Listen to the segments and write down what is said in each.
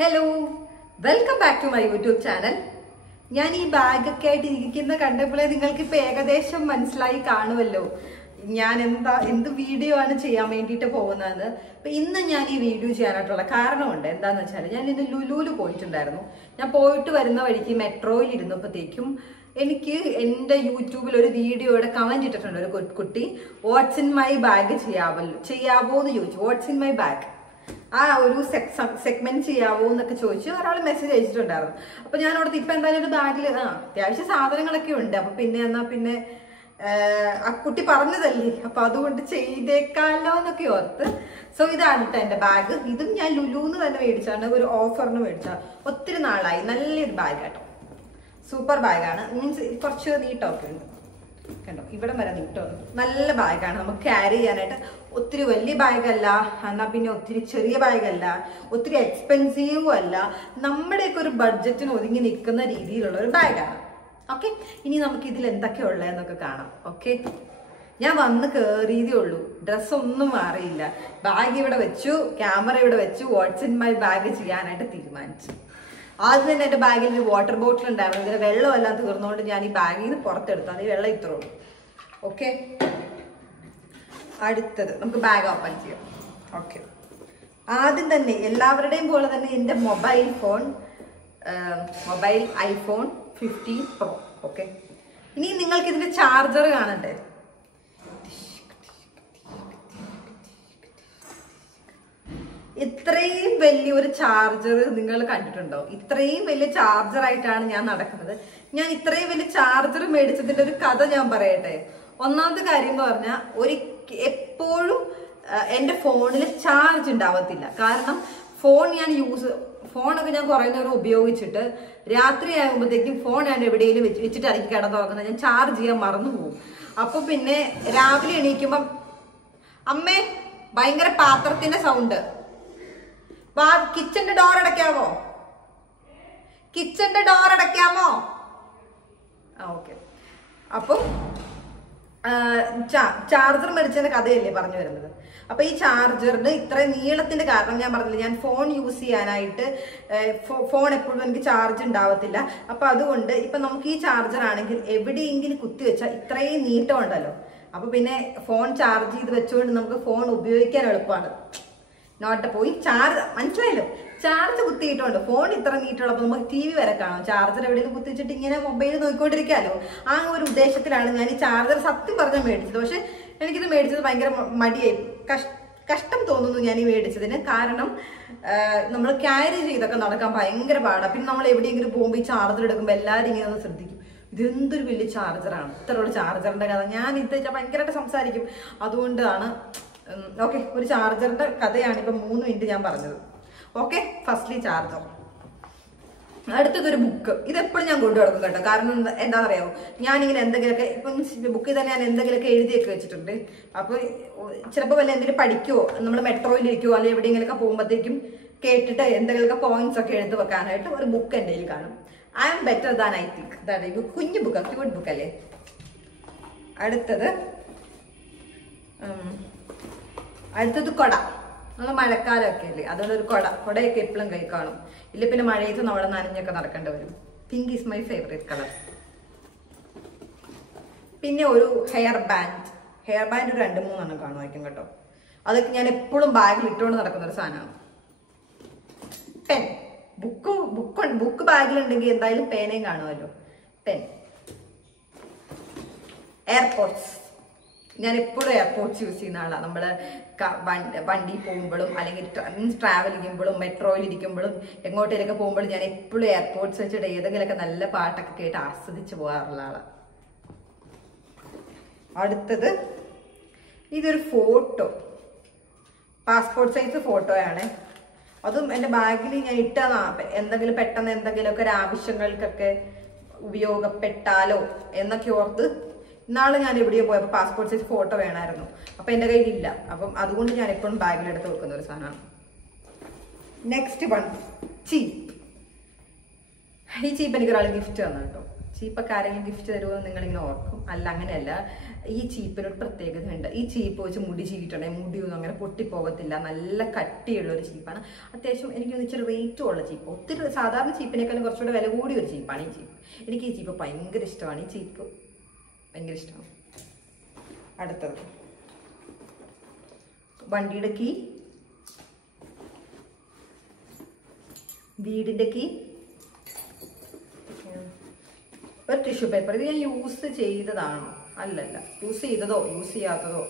Hello, welcome back to my YouTube channel. ഞാൻ ഈ ബാഗൊക്കെ ആയിട്ട് ഇരിക്കുന്ന കണ്ടപ്പോഴേ നിങ്ങൾക്ക് ഇപ്പൊ ഏകദേശം മനസ്സിലായി കാണുമല്ലോ ഞാൻ എന്ത് വീഡിയോ ആണ് ചെയ്യാൻ വേണ്ടിയിട്ട് പോകുന്നതെന്ന്. അപ്പൊ ഇന്ന് ഞാൻ ഈ വീഡിയോ ചെയ്യാനായിട്ടുള്ള കാരണമുണ്ട്. എന്താന്ന് വെച്ചാൽ ഞാൻ ഇന്ന് ലുലുവിൽ പോയിട്ടുണ്ടായിരുന്നു. ഞാൻ പോയിട്ട് വരുന്ന വഴിക്ക് മെട്രോയിൽ ഇരുന്നപ്പോഴത്തേക്കും എനിക്ക് എൻ്റെ യൂട്യൂബിൽ ഒരു വീഡിയോയുടെ കമന്റ് ഇട്ടിട്ടുണ്ട്. ഒരു കുട്ടി വാട്ട്സ് ഇൻ മൈ ബാഗ് ചെയ്യാവോ എന്ന് ചോദിച്ചു. വാട്ട്സ് ഇൻ മൈ ബാഗ് ആ ഒരു സെഗ്മെന്റ് ചെയ്യാവോ എന്നൊക്കെ ചോദിച്ചു ഒരാൾ മെസ്സേജ് അയച്ചിട്ടുണ്ടായിരുന്നു. അപ്പൊ ഞാൻ അവിടെ ഇപ്പൊ എന്തായാലും ഒരു ബാഗിൽ അത്യാവശ്യം സാധനങ്ങളൊക്കെ ഉണ്ട്. അപ്പൊ പിന്നെ ആ കുട്ടി പറഞ്ഞതല്ലേ, അപ്പൊ അതുകൊണ്ട് ചെയ്തേക്കാലോ എന്നൊക്കെ ഓർത്ത്. സോ ഇതാണ് കേട്ടോ എന്റെ ബാഗ്. ഇതും ഞാൻ ലുലുന്ന് തന്നെ മേടിച്ചാണ്, ഒരു ഓഫറിന് മേടിച്ചാ. ഒത്തിരി നാളായി. നല്ലൊരു ബാഗ് കേട്ടോ, സൂപ്പർ ബാഗാണ്. മീൻസ് കുറച്ച് നീട്ടമൊക്കെ ഉണ്ട് കണ്ടോ, ഇവിടെ വരെ നീട്ടമുണ്ട്. നല്ല ബാഗാണ്, നമുക്ക് ക്യാരി ചെയ്യാനായിട്ട്. ഒത്തിരി വലിയ ബാഗല്ല, എന്നാൽ പിന്നെ ഒത്തിരി ചെറിയ ബാഗല്ല, ഒത്തിരി എക്സ്പെൻസീവും അല്ല. നമ്മുടെയൊക്കെ ഒരു ബഡ്ജറ്റിന് ഒതുങ്ങി നിൽക്കുന്ന രീതിയിലുള്ള ഒരു ബാഗാണ്. ഓക്കെ, ഇനി നമുക്ക് ഇതിൽ എന്തൊക്കെയാ ഉള്ളതെന്നൊക്കെ കാണാം. ഓക്കെ, ഞാൻ വന്ന് കയറിയതേ ഉള്ളൂ, ഡ്രസ്സൊന്നും മാറിയില്ല. ബാഗ് ഇവിടെ വെച്ചു, ക്യാമറ ഇവിടെ വെച്ചു, വാട്ട്സ് ഇൻ മൈ ബാഗ് ചെയ്യാനായിട്ട് തീരുമാനിച്ചു. ആദ്യം തന്നെ എൻ്റെ ബാഗിൽ ഒരു വാട്ടർ ബോട്ടിൽ ഉണ്ടായിരുന്നു. ഇതിന് വെള്ളമെല്ലാം തീർന്നുകൊണ്ട് ഞാൻ ഈ ബാഗിൽ നിന്ന് പുറത്തെടുത്തു. അത് വെള്ളം ഇത്രേ ഉള്ളൂ. ഓക്കെ, അടുത്തത് നമുക്ക് ബാഗ് ഓപ്പൺ ചെയ്യാം. ഓക്കെ, ആദ്യം തന്നെ എല്ലാവരുടെയും പോലെ തന്നെ എൻ്റെ മൊബൈൽ ഐഫോൺ 15 Pro. ഓക്കെ, ഇനി നിങ്ങൾക്ക് ഇതിന്റെ ചാർജർ കാണണ്ടേ? ഇത്രയും വലിയൊരു ചാർജർ നിങ്ങൾ കണ്ടിട്ടുണ്ടോ? ഇത്രയും വലിയ ചാർജർ ആയിട്ടാണ് ഞാൻ നടക്കുന്നത്. ഞാൻ ഇത്രയും വലിയ ചാർജർ മേടിച്ചതിന്റെ ഒരു കഥ ഞാൻ പറയട്ടെ. ഒന്നാമത്തെ കാര്യം എന്ന് പറഞ്ഞാൽ എപ്പോഴും എൻ്റെ ഫോണിൽ ചാർജ് ഉണ്ടാവത്തില്ല. കാരണം ഫോണൊക്കെ ഞാൻ കുറേ നേരം ഉപയോഗിച്ചിട്ട് രാത്രി ആകുമ്പോഴത്തേക്കും ഫോൺ ഞാൻ എവിടെയെങ്കിലും വെച്ചിട്ടായിരിക്കും കിടന്നുറങ്ങുന്നത്. ഞാൻ ചാർജ് ചെയ്യാൻ മറന്നു പോകും. അപ്പൊ പിന്നെ രാവിലെ എണീക്കുമ്പം അമ്മേ ഭയങ്കര പാത്രത്തിന്റെ സൗണ്ട്, കിച്ചന്റെ ഡോർ അടയ്ക്കാമോ? ഓക്കെ, അപ്പൊ ചാർജർ മേടിച്ചതിന്റെ കഥയല്ലേ പറഞ്ഞു വരുന്നത്. അപ്പൊ ഈ ചാർജറിന് ഇത്രയും നീളത്തിന്റെ കാരണം ഞാൻ പറഞ്ഞില്ല, ഞാൻ ഫോൺ യൂസ് ചെയ്യാനായിട്ട് ഫോൺ എപ്പോഴും എനിക്ക് ചാർജ് ഉണ്ടാവത്തില്ല. അപ്പൊ അതുകൊണ്ട് ഇപ്പൊ നമുക്ക് ഈ ചാർജർ ആണെങ്കിൽ എവിടെയെങ്കിലും കുത്തി വെച്ചാൽ ഇത്രയും നീട്ടം ഉണ്ടല്ലോ. അപ്പൊ പിന്നെ ഫോൺ ചാർജ് ചെയ്ത് വെച്ചുകൊണ്ട് നമുക്ക് ഫോൺ ഉപയോഗിക്കാൻ എളുപ്പമാണ്. പോയി മനസ്സിലായല്ലോ, ചാർജ് കുത്തിയിട്ടുണ്ട്. ഫോൺ ഇത്ര നീട്ടുള്ളപ്പോൾ നമുക്ക് TV വരെ കാണാം. ചാർജർ എവിടെയെങ്കിലും കുത്തിച്ചിട്ട് ഇങ്ങനെ മൊബൈൽ നോക്കിക്കൊണ്ടിരിക്കാമല്ലോ. ആ ഒരു ഉദ്ദേശത്തിലാണ് ഞാൻ ഈ ചാർജർ സത്യം പറഞ്ഞാൽ മേടിച്ചത്. പക്ഷെ എനിക്കിത് മേടിച്ചത് ഭയങ്കര മടിയായി, കഷ്ടം തോന്നുന്നു ഞാൻ ഈ മേടിച്ചതിന്. കാരണം നമ്മൾ ക്യാരി ചെയ്തൊക്കെ നടക്കാൻ ഭയങ്കര പാടാണ്. പിന്നെ നമ്മൾ എവിടെയെങ്കിലും പോകുമ്പോൾ ഈ ചാർജർ എടുക്കുമ്പോൾ എല്ലാവരും ഇങ്ങനെ ഒന്ന് ശ്രദ്ധിക്കും, ഇതെന്തൊരു വലിയ ചാർജറാണ്, ഇത്രയുള്ള ചാർജറിന്റെ കഥ ഞാൻ ഇത് ഭയങ്കരമായിട്ട് സംസാരിക്കും. അതുകൊണ്ടാണ് ഓക്കെ, ഒരു ചാർജറിന്റെ കഥയാണ് ഇപ്പൊ 3 മിനിറ്റ് ഞാൻ പറഞ്ഞത്. Okay, firstly charger. അടുത്തതൊരു ബുക്ക്. ഇതെപ്പോഴും ഞാൻ കൊണ്ടു നടക്കും കേട്ടോ. കാരണം എന്താ പറയാമോ, ഞാനിങ്ങനെ എന്തെങ്കിലുമൊക്കെ ഇപ്പം ബുക്കിൽ തന്നെ ഞാൻ എന്തെങ്കിലുമൊക്കെ എഴുതിയൊക്കെ വെച്ചിട്ടുണ്ട്. അപ്പൊ ചിലപ്പോൾ വല്ല എന്തെങ്കിലും പഠിക്കുവോ, നമ്മൾ മെട്രോയിലിരിക്കുവോ അല്ലെങ്കിൽ എവിടെയെങ്കിലുമൊക്കെ പോകുമ്പോഴത്തേക്കും കേട്ടിട്ട് എന്തെങ്കിലുമൊക്കെ പോയിന്റ്സ് ഒക്കെ എഴുതി വെക്കാനായിട്ട് ഒരു ബുക്ക് എൻ്റെ കയ്യിൽ കാണും. I am better than I think. അതായത് കുഞ്ഞു ബുക്ക്, ക്യൂട്ട് ബുക്ക് അല്ലേ. അടുത്തത് കൊട. നമ്മൾ മഴക്കാലമൊക്കെ അല്ലേ, അതുകൊണ്ട് ഒരു കൊടയൊക്കെ എപ്പോഴും കൈ കാണും. ഇല്ല പിന്നെ മഴയത്ത് നമ്മൾ നനഞ്ഞൊക്കെ നടക്കേണ്ടി വരും. Pink is my favourite colour. പിന്നെ ഒരു ഹെയർ ബാൻഡ് ഒരു 2-3 കാണുമായിരിക്കും കേട്ടോ. അതൊക്കെ ഞാൻ എപ്പോഴും ബാഗിൽ ഇട്ടുകൊണ്ട് നടക്കുന്ന ഒരു സാധനമാണ്. പെൻ, ബുക്ക് ബാഗിലുണ്ടെങ്കിൽ എന്തായാലും പേനയും കാണുമല്ലോ. പെൻ. എയർപോർട്സ്. ഞാൻ എപ്പോഴും എയർപോർട്ട്സ് യൂസ് ചെയ്യുന്ന ആളാണ്. നമ്മൾ വണ്ടി പോകുമ്പോഴും അല്ലെങ്കിൽ ട്രാവൽ ചെയ്യുമ്പോഴും മെട്രോയിൽ ഇരിക്കുമ്പോഴും എങ്ങോട്ടേലൊക്കെ പോകുമ്പോഴും ഞാൻ എപ്പോഴും എയർപോർട്ട്സ് വെച്ചിട്ട് ഏതെങ്കിലുമൊക്കെ നല്ല പാട്ടൊക്കെ കേട്ട് ആസ്വദിച്ച് പോകാറുള്ള ആളാണ്. അടുത്തത് ഇതൊരു ഫോട്ടോ, പാസ്പോർട്ട് സൈസ് ഫോട്ടോയാണ്. അതും എൻ്റെ ബാഗിൽ ഞാൻ ഇട്ടതാണ്. പെട്ടെന്ന് എന്തെങ്കിലുമൊക്കെ ഒരു ആവശ്യങ്ങൾക്കൊക്കെ ഉപയോഗപ്പെട്ടാലോ എന്നൊക്കെ ഓർത്ത്. ഇന്നാളെ ഞാൻ എവിടെയോ പോയപ്പോൾ പാസ്പോർട്ട് സൈസ് ഫോട്ടോ വേണമായിരുന്നു. അപ്പൊ എൻ്റെ കയ്യിലില്ല. അപ്പം അതുകൊണ്ട് ഞാൻ എപ്പോഴും ബാഗിലെടുത്ത് വെക്കുന്ന ഒരു സാധനമാണ്. നെക്സ്റ്റ് വൺ, ചീപ്പ്. ഈ ചീപ്പ് എനിക്ക് ഒരാൾ ഗിഫ്റ്റ് തന്നു കേട്ടോ. ചീപ്പൊക്കെ ആരെങ്കിലും ഗിഫ്റ്റ് തരുമോ നിങ്ങളിങ്ങനെ ഓർക്കും. അല്ല, അങ്ങനെയല്ല. ഈ ചീപ്പിനൊരു പ്രത്യേകത ഉണ്ട്. ഈ ചീപ്പ് വെച്ച് മുടി ചീവിട്ടുണ്ടെങ്കിൽ മുടിയൊന്നും അങ്ങനെ പൊട്ടിപ്പോകത്തില്ല. നല്ല കട്ടിയുള്ള ഒരു ചീപ്പാണ്. അത്യാവശ്യം എനിക്ക് ഇച്ചിരി റേറ്റും ഉള്ള ചീപ്പ്. ഒത്തിരി സാധാരണ ചീപ്പിനേക്കാളും കുറച്ചുകൂടെ വില കൂടിയ ഒരു ചീപ്പാണ് ഈ ചീപ്പ്. എനിക്ക് ഈ ചീപ്പ് ഭയങ്കര ഇഷ്ടമാണ്. ഈ ചീപ്പ് ഭയങ്കര ഇഷ്ടമാണ്. അടുത്തത് വണ്ടിയുടെ കീ, വീടിൻ്റെ കീ, ഒരു ടിഷ്യൂ പേപ്പർ. ഇത് ഞാൻ യൂസ് ചെയ്തതാണോ? അല്ലല്ല, യൂസ് ചെയ്തതോ യൂസ് ചെയ്യാത്തതോ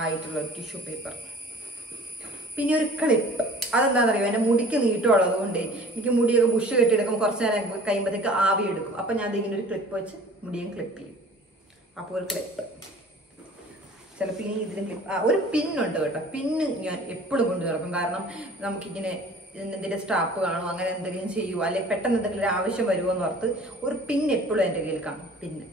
ആയിട്ടുള്ള ഒരു ടിഷ്യൂ പേപ്പർ. പിന്നെ ഒരു ക്ലിപ്പ്. അതെന്താണെന്നറിയോ, എൻ്റെ മുടിക്ക് നീട്ടമുള്ളത് കൊണ്ട് എനിക്ക് മുടിയൊക്കെ ബുഷ് കെട്ടിയെടുക്കുമ്പോൾ കുറച്ച് നേരം കഴിയുമ്പോഴത്തേക്ക് ആവി എടുക്കും. അപ്പം ഞാൻ അതിങ്ങനെ ഒരു ക്ലിപ്പ് വെച്ച് മുടിയും ക്ലിപ്പ് ചെയ്യും. അപ്പോൾ ഒരു ക്ലിപ്പ്. ചിലപ്പോൾ ഇനി ഇതിന് ക്ലിപ്പ് ഒരു പിന്നുണ്ട് കേട്ടോ. പിന്ന് ഞാൻ എപ്പോഴും കൊണ്ടു നടക്കും. കാരണം നമുക്കിങ്ങനെ എന്തെങ്കിലും സ്റ്റാപ്പ് കാണുമോ, അങ്ങനെ എന്തെങ്കിലും ചെയ്യുമോ, അല്ലെങ്കിൽ പെട്ടെന്ന് എന്തെങ്കിലും ഒരു ആവശ്യം വരുമോ എന്ന് ഓർത്ത് ഒരു പിൻ എപ്പോഴും എൻ്റെ കയ്യിൽ കാണും. പിന്ന്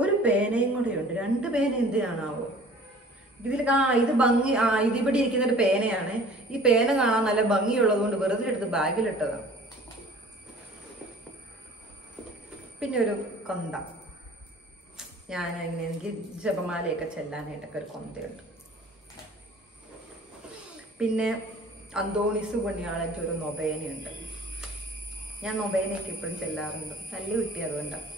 ഒരു പേനയും കൂടെ ഉണ്ട്. 2 പേന എന്തിനാണാവോ ഇതിൽ? ഇത് ഭംഗി. ഇതിവിടെ ഇരിക്കുന്ന ഒരു പേനയാണ്. ഈ പേന കാണാൻ നല്ല ഭംഗിയുള്ളത് കൊണ്ട് വെറുതെ എടുത്ത് ബാഗിലിട്ടതാണ്. പിന്നെ ഒരു കൊന്ത. ഞാൻ ഇങ്ങനെ എനിക്ക് ജപമാലയൊക്കെ ചെല്ലാനായിട്ടൊക്കെ ഒരു കൊന്തയുണ്ട്. പിന്നെ അന്തോണീസ് പുണ്യാളൻ്റെ ഒരു നൊബേനയുണ്ട്. ഞാൻ നൊബേനയൊക്കെ ഇപ്പോഴും ചെല്ലാറുണ്ട്. നല്ല കുട്ടി അതുകൊണ്ടാണ്.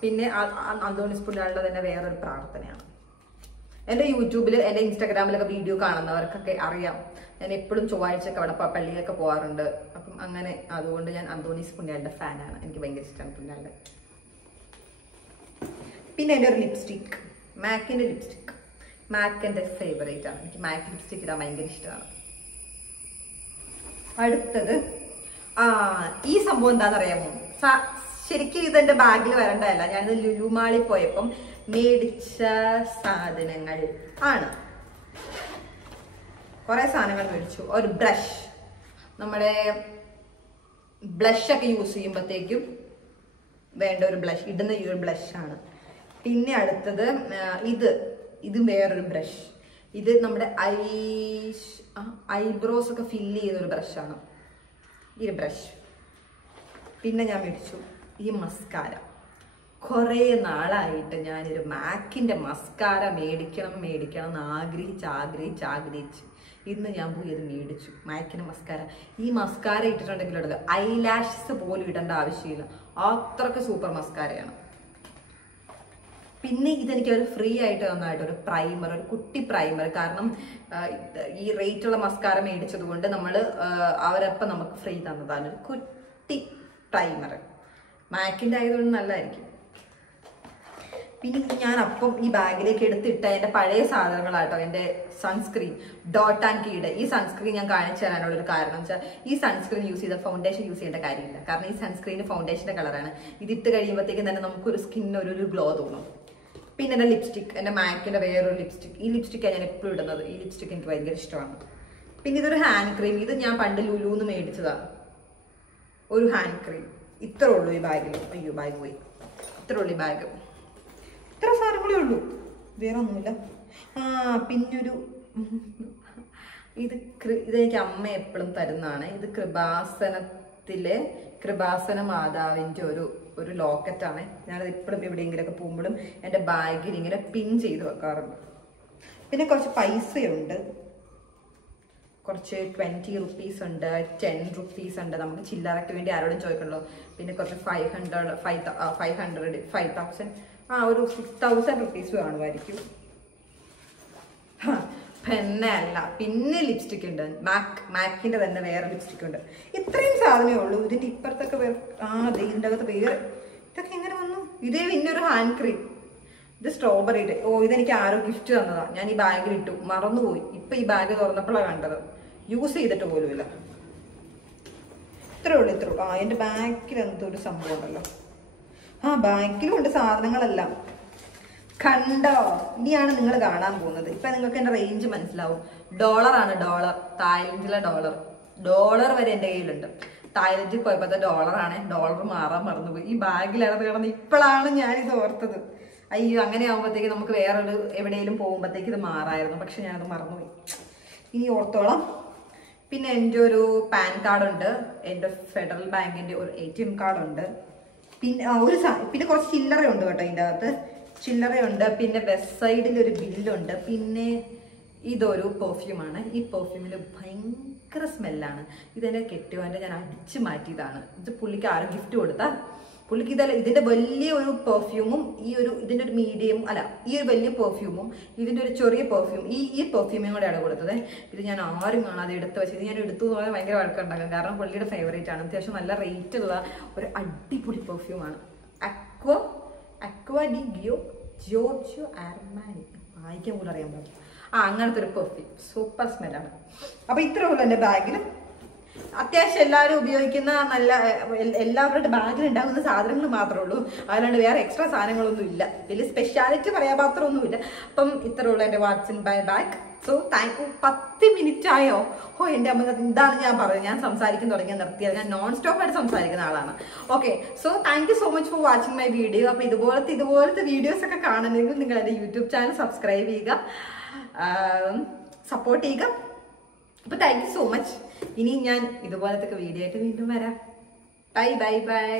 പിന്നെ അന്തോണീസ് പുണ്യാളുടെ തന്നെ വേറൊരു പ്രാർത്ഥനയാണ്. എൻ്റെ യൂട്യൂബിൽ എൻ്റെ ഇൻസ്റ്റാഗ്രാമിലൊക്കെ വീഡിയോ കാണുന്നവർക്കൊക്കെ അറിയാം. ഞാൻ എപ്പോഴും ചൊവ്വാഴ്ചയൊക്കെ അവിടെ പള്ളിയിലൊക്കെ പോകാറുണ്ട്. അപ്പം അങ്ങനെ അതുകൊണ്ട് ഞാൻ അന്തോണീസ് പുണ്യാളുടെ ഫാനാണ്. എനിക്ക് ഭയങ്കര ഇഷ്ടമാണ് പുണ്യാളുടെ. പിന്നെ എൻ്റെ ഒരു ലിപ്സ്റ്റിക്ക്, മാക്കിൻ്റെ ലിപ്സ്റ്റിക്ക്. മാക്ക് എൻ്റെ ഫേവറേറ്റ് ആണ്. എനിക്ക് മാക്ക് ലിപ്സ്റ്റിക്ക് ഇടാൻ ഭയങ്കര ഇഷ്ടമാണ്. അടുത്തത് ഈ സംഭവം എന്താണെന്നറിയാമോ? ശരിക്കും ഇതെൻ്റെ ബാഗിൽ വരേണ്ടതല്ല. ഞാനിത് ലുലു മാളിൽ പോയപ്പം മേടിച്ച സാധനങ്ങൾ ആണ്. കുറേ സാധനങ്ങൾ മേടിച്ചു. ഒരു ബ്രഷ്, നമ്മുടെ ബ്ലഷൊക്കെ യൂസ് ചെയ്യുമ്പോഴത്തേക്കും വേണ്ട ഒരു ബ്ലഷ്, ഇടുന്ന ഈ ഒരു ബ്ലഷാണ്. പിന്നെ അടുത്തത് ഇത് വേറൊരു ബ്രഷ്. ഇത് നമ്മുടെ ഐബ്രോസ് ഒക്കെ ഫില്ല് ചെയ്യുന്നൊരു ബ്രഷാണ് ഈ ബ്രഷ്. പിന്നെ ഞാൻ മേടിച്ചു ഈ മസ്കാര. കുറേ നാളായിട്ട് ഞാനൊരു മാക്കിൻ്റെ മസ്കാര മേടിക്കണം എന്ന് ആഗ്രഹിച്ച് ഇന്ന് ഞാൻ പോയി അത് മേടിച്ചു. മാക്കിൻ്റെ മസ്കാര. ഈ മസ്കാര ഇട്ടിട്ടുണ്ടെങ്കിലുണ്ടല്ലോ ഐലാഷസ് പോലും ഇടേണ്ട ആവശ്യമില്ല. അത്രയ്ക്ക് സൂപ്പർ മസ്കാരയാണ്. പിന്നെ ഇതെനിക്ക് അവർ ഫ്രീ ആയിട്ട് തന്നായിട്ട് ഒരു പ്രൈമർ, ഒരു കുട്ടി പ്രൈമർ. കാരണം ഈ റേറ്റുള്ള മസ്കാര മേടിച്ചത് കൊണ്ട് അവരപ്പം നമുക്ക് ഫ്രീ തന്നതാണ് ഒരു കുട്ടി പ്രൈമർ. മാക്കിൻ്റെ ആയതുകൊണ്ട് നല്ലതായിരിക്കും. പിന്നെ ഞാൻ അപ്പം ഈ ബാഗിലേക്ക് എടുത്തിട്ട എൻ്റെ പഴയ സാധനങ്ങളാട്ടോ. എൻ്റെ സൺസ്ക്രീൻ, ഡോട്ട് ആൻഡ് കീയുടെ ഈ സൺസ്ക്രീൻ ഞാൻ കാണിച്ചു തരാനുള്ളൊരു കാരണം വെച്ചാൽ ഈ സൺസ്ക്രീൻ യൂസ് ചെയ്ത ഫൗണ്ടേഷൻ യൂസ് ചെയ്യേണ്ട കാര്യമില്ല. കാരണം ഈ സൺസ്ക്രീന് ഫൗണ്ടേഷൻ്റെ കളറാണ്. ഇതിട്ട് കഴിയുമ്പോഴത്തേക്കും തന്നെ നമുക്കൊരു സ്കിന്നൊരു ഗ്ലോ തോന്നും. പിന്നെ എൻ്റെ ലിപ്സ്റ്റിക്, എൻ്റെ മാക്കിൻ്റെ വേറൊരു ലിപ്സ്റ്റിക്. ഈ ലിപ്സ്റ്റിക്കാണ് ഞാൻ എപ്പോഴും ഇടുന്നത്. ഈ ലിപ്സ്റ്റിക് എനിക്ക് ഭയങ്കര ഇഷ്ടമാണ്. പിന്നെ ഇതൊരു ഹാൻഡ് ക്രീം. ഇത് ഞാൻ പണ്ട് ലുലുന്ന് മേടിച്ചതാണ്. ഒരു ഹാൻഡ് ക്രീം. ഇത്രേ ഉള്ളൂ ഈ ബാഗിൽ. അയ്യോ ബാഗ് പോയി. ഇത്രേ ഉള്ളൂ ഈ ബാഗ്. ഇത്ര സാധനങ്ങളേ ഉള്ളൂ, വേറെ ഒന്നുമില്ല. പിന്നൊരു ഇതെനിക്ക് അമ്മ എപ്പോഴും തരുന്നതാണ്. ഇത് കൃപാസന മാതാവിൻ്റെ ഒരു ലോക്കറ്റാണ്. ഞാനത് എപ്പോഴും എവിടെയെങ്കിലുമൊക്കെ പോകുമ്പോഴും എൻ്റെ ബാഗിൽ ഇങ്ങനെ പിൻ ചെയ്ത് വെക്കാറുണ്ട്. പിന്നെ കുറച്ച് പൈസയുണ്ട്. കുറച്ച് 20 റുപ്പീസ് ഉണ്ട്, 10 റുപ്പീസ് ഉണ്ട്. നമുക്ക് ചില്ലറയ്ക്ക് വേണ്ടി ആരോടും ചോദിക്കണല്ലോ. പിന്നെ കുറച്ച് 500 5000 ഒരു 6000 റുപ്പീസ് കാണുമായിരിക്കും. പെന്നല്ല. പിന്നെ ലിപ്സ്റ്റിക് ഉണ്ട്. മാക്കിൻ്റെ തന്നെ വേറെ ലിപ്സ്റ്റിക് ഉണ്ട്. ഇത്രയും സാധനമേ ഉള്ളൂ. ഇതിൻ്റെ ഇപ്പുറത്തൊക്കെ ഇതിൻ്റെ അകത്ത് വേറെ ഇതൊക്കെ എങ്ങനെ വന്നു? ഇതേ പിന്നൊരു ഹാൻഡ് ക്രീം. ഇത് സ്ട്രോബെറിയുടെ. ഇതെനിക്ക് ആരോ ഗിഫ്റ്റ് തന്നതാണ്. ഞാൻ ഈ ബാഗിൽ ഇട്ടു, മറന്നുപോയി. ഇപ്പം ഈ ബാഗ് തുറന്നപ്പോഴാണ് കണ്ടത്. യൂസ് ചെയ്തിട്ട് പോലുമില്ല. ഇത്രേ ഉള്ളൂ. എൻ്റെ ബാക്കിൽ എന്തോ ഒരു സംഭവം ഉണ്ടല്ലോ. ബാക്കിലും ഉണ്ട് സാധനങ്ങളെല്ലാം. കണ്ടോ? ഇനിയാണ് നിങ്ങൾ കാണാൻ പോകുന്നത്. ഇപ്പൊ നിങ്ങൾക്ക് എന്റെ റേഞ്ച് മനസ്സിലാവും. ഡോളറാണ്. തായ്ലൻഡിലെ ഡോളർ വരെ എൻ്റെ കയ്യിലുണ്ട്. തായ്ലൻഡിൽ പോയപ്പോഴത്തെ ഡോളറാണ്. ഡോളർ മാറാൻ മറന്നുപോയി. ഈ ബാഗിലാണ് കിടന്ന് ഇപ്പോഴാണ് ഞാനിത് ഓർത്തത്. അയ്യോ, അങ്ങനെ ആകുമ്പോഴത്തേക്ക് നമുക്ക് വേറൊരു എവിടെയെങ്കിലും പോകുമ്പോഴത്തേക്ക് ഇത് മാറായിരുന്നു. പക്ഷെ ഞാനത് മറന്നുപോയി. ഇനി ഓർത്തോളാം. പിന്നെ എൻ്റെ ഒരു പാൻ കാർഡുണ്ട്, എൻ്റെ ഫെഡറൽ ബാങ്കിൻ്റെ ഒരു ATM കാർഡുണ്ട്, പിന്നെ പിന്നെ കുറച്ച് ചില്ലറയുണ്ട് കേട്ടോ ഇതിൻ്റെ അകത്ത്, ചില്ലറയുണ്ട്. പിന്നെ വെസ്റ്റ് സൈഡിൽ ഒരു ബില്ലുണ്ട്. പിന്നെ ഇതൊരു പെർഫ്യൂമാണ്. ഈ പെർഫ്യൂമിന് ഭയങ്കര സ്മെല്ലാണ്. ഇതെൻ്റെ കെട്ടിയവൻ്റെ ഞാൻ അടിച്ചു മാറ്റിയതാണ്. ഇത് പുള്ളിക്ക് ആരും ഗിഫ്റ്റ് കൊടുത്താൽ പുള്ളിക്ക് ഇതിൻ്റെ വലിയ ഒരു പെർഫ്യൂമും ഇതിൻ്റെ ഒരു മീഡിയം ഈ ഒരു വലിയ പെർഫ്യൂമും ഇതിൻ്റെ ഒരു ചെറിയ പെർഫ്യൂം ഈ പെർഫ്യൂമും കൂടെയാണ് കൊടുത്തത്. ഇത് ഞാൻ ആരും കാണാതെ എടുത്ത് വെച്ചത്. ഞാൻ എടുത്തു പോയാൽ ഭയങ്കര വഴക്കുണ്ടാകും, കാരണം പുള്ളിയുടെ ഫേവറേറ്റ് ആണ്. അത്യാവശ്യം നല്ല റേറ്റ് ഉള്ള ഒരു അടിപൊളി പെർഫ്യൂമാണ്. അക്വാ ഡി ജോർജിയോ ആർമാനി, വായിക്കാൻ പോലും അറിയാൻ പറ്റും. അങ്ങനത്തെ ഒരു പെർഫ്യൂം, സൂപ്പർ സ്മെല്ലാണ്. അപ്പോൾ ഇത്രേ ഉള്ളൂ എൻ്റെ ബാഗിൽ. അത്യാവശ്യം എല്ലാവരും ഉപയോഗിക്കുന്ന എല്ലാവരുടെ ബാഗിൽ ഉണ്ടാകുന്ന സാധനങ്ങൾ മാത്രമേ ഉള്ളൂ, അതിലാണ്ട് വേറെ എക്സ്ട്രാ സാധനങ്ങളൊന്നും ഇല്ല. വലിയ സ്പെഷ്യാലിറ്റി പറയാൻ മാത്രമൊന്നുമില്ല. അപ്പം ഇത്രേ ഉള്ളൂ എൻ്റെ what's in my bag. So thank you. 10 minute ആയോ? എൻ്റെ അമ്മ, ഇതാണ് ഞാൻ പറയുന്നത്. ഞാൻ സംസാരിക്കാൻ തുടങ്ങിയാൽ നിർത്തിയത്. ഞാൻ നോൺ സ്റ്റോപ്പ് ആയിട്ട് സംസാരിക്കുന്ന ആളാണ്. Okay, so thank you so much for watching my video. അപ്പോൾ ഇതുപോലത്തെ വീഡിയോസ് ഒക്കെ കാണണമെങ്കിൽ നിങ്ങൾ എൻ്റെ യൂട്യൂബ് ചാനൽ സബ്സ്ക്രൈബ് ചെയ്യുക, സപ്പോർട്ട് ചെയ്യുക. അപ്പോൾ താങ്ക് യു സോ മച്ച്. ഇനി ഞാൻ ഇതുപോലത്തെ വീഡിയോ ആയിട്ട് വീണ്ടും വരാം. Bye bye bye.